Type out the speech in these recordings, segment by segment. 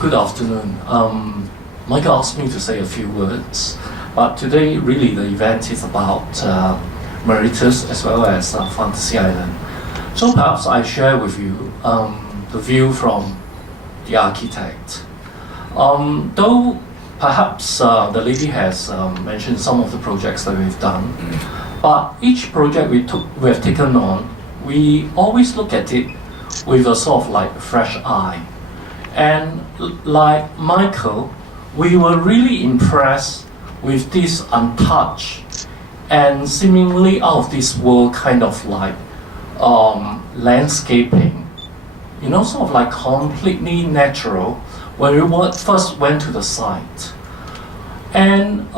Good afternoon. Michael asked me to say a few words, but today really the event is about Meritus as well as Funtasy Island. So perhaps I share with you the view from the architect. Though perhaps the lady has mentioned some of the projects that we've done, but each project we have taken on, we always look at it with a sort of like fresh eye. And like Michael, we were really impressed with this untouched and seemingly out of this world kind of like landscaping, you know, sort of like completely natural when we first went to the site. And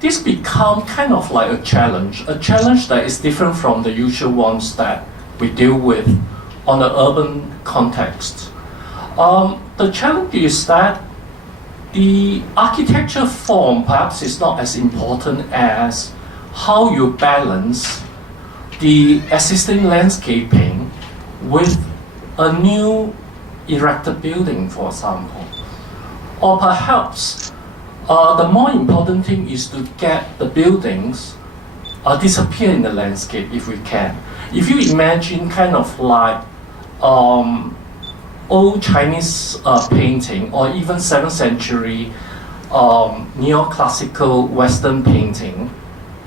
this became kind of like a challenge that is different from the usual ones that we deal with on the urban context. The challenge is that the architecture form perhaps is not as important as how you balance the existing landscaping with a new erected building, for example. Or perhaps the more important thing is to get the buildings disappear in the landscape if we can. If you imagine kind of like old Chinese painting or even 7th century neoclassical Western painting,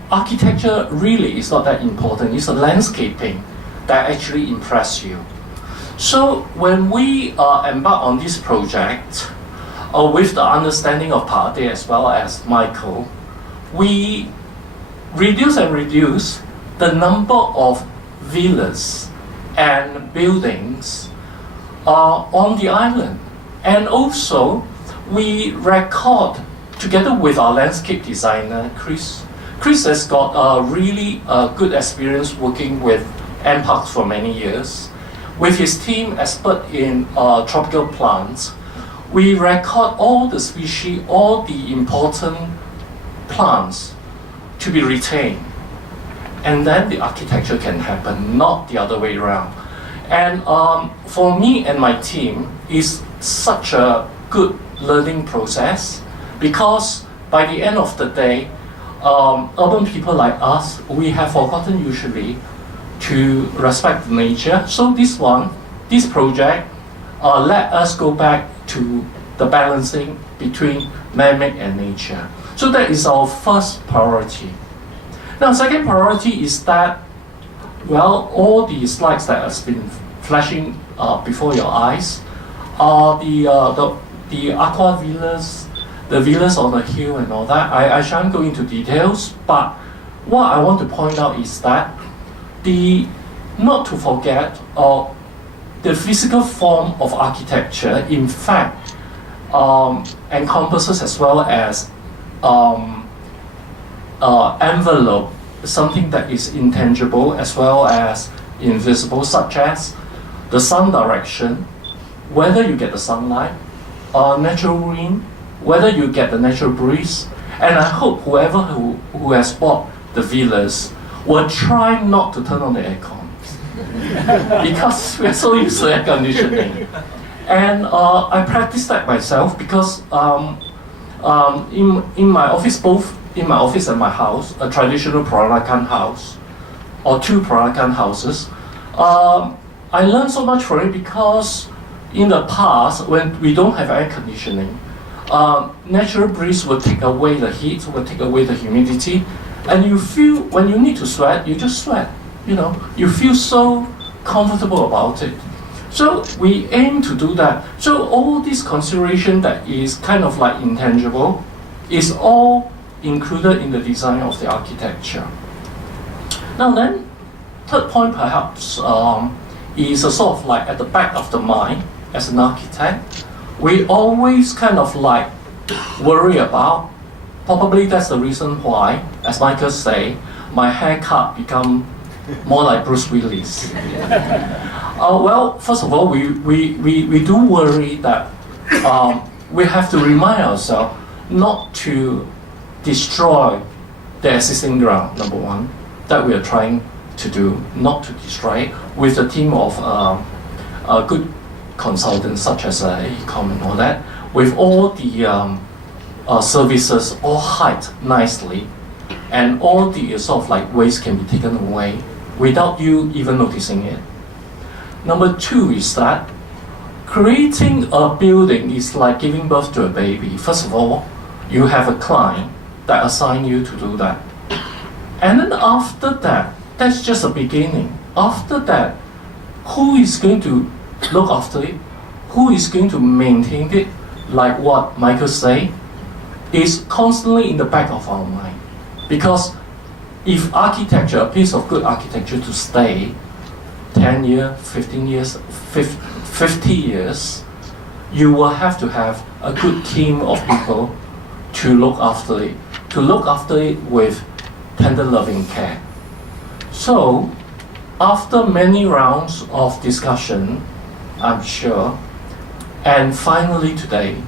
architecture really is not that important. It's the landscaping that actually impresses you. So when we embark on this project, with the understanding of Pade as well as Michael, we reduce the number of villas and buildings on the island. And also, we record, together with our landscape designer, Chris. Chris has got a really good experience working with parks for many years. With his team expert in tropical plants, we record all the species, all the important plants to be retained. And then the architecture can happen, not the other way around. And for me and my team, it's such a good learning process because by the end of the day, urban people like us, we have forgotten usually to respect nature. So this project, let us go back to the balancing between man-made and nature. So that is our first priority. Now, second priority is that, well, all the slides that has been flashing before your eyes are the aqua villas, the villas on the hill and all that. I shan't go into details, but what I want to point out is that not to forget the physical form of architecture, in fact, encompasses as well as envelope something that is intangible as well as invisible, such as the sun direction, whether you get the sunlight, natural wind, whether you get the natural breeze. And I hope whoever who has bought the villas will try not to turn on the aircon because we're so used to air conditioning. And I practice that myself because in my office, both in my office and my house, a traditional Peranakan house or two Peranakan houses, I learned so much from it because in the past, when we don't have air conditioning, natural breeze will take away the heat, will take away the humidity, and you feel when you need to sweat, you just sweat. You know, you feel so comfortable about it. So we aim to do that. So all this consideration that is kind of like intangible is all included in the design of the architecture. Now then, third point perhaps is a sort of like at the back of the mind as an architect. We always kind of like worry about, probably that's the reason why, as Michael say, my haircut become more like Bruce Willis. Well, first of all, we do worry that we have to remind ourselves not to destroy the existing ground, number one, that we are trying to do, not to destroy it, with a team of good consultants such as Ecom and all that, with all the services all hide nicely, and all the sort of like waste can be taken away without you even noticing it. Number two is that creating a building is like giving birth to a baby. First of all, you have a client that assign you to do that. And then after that, that's just a beginning. After that, who is going to look after it? Who is going to maintain it? Like what Michael said, is constantly in the back of our mind. Because if architecture, a piece of good architecture to stay 10 years, 15 years, 50 years, you will have to have a good team of people to look after it with tender loving care. So, after many rounds of discussion, I'm sure, and finally today,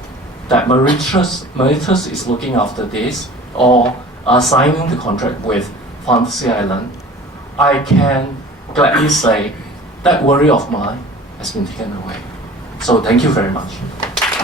that Meritus is looking after this, or signing the contract with Funtasy Island, I can gladly say that worry of mine has been taken away. So thank you very much.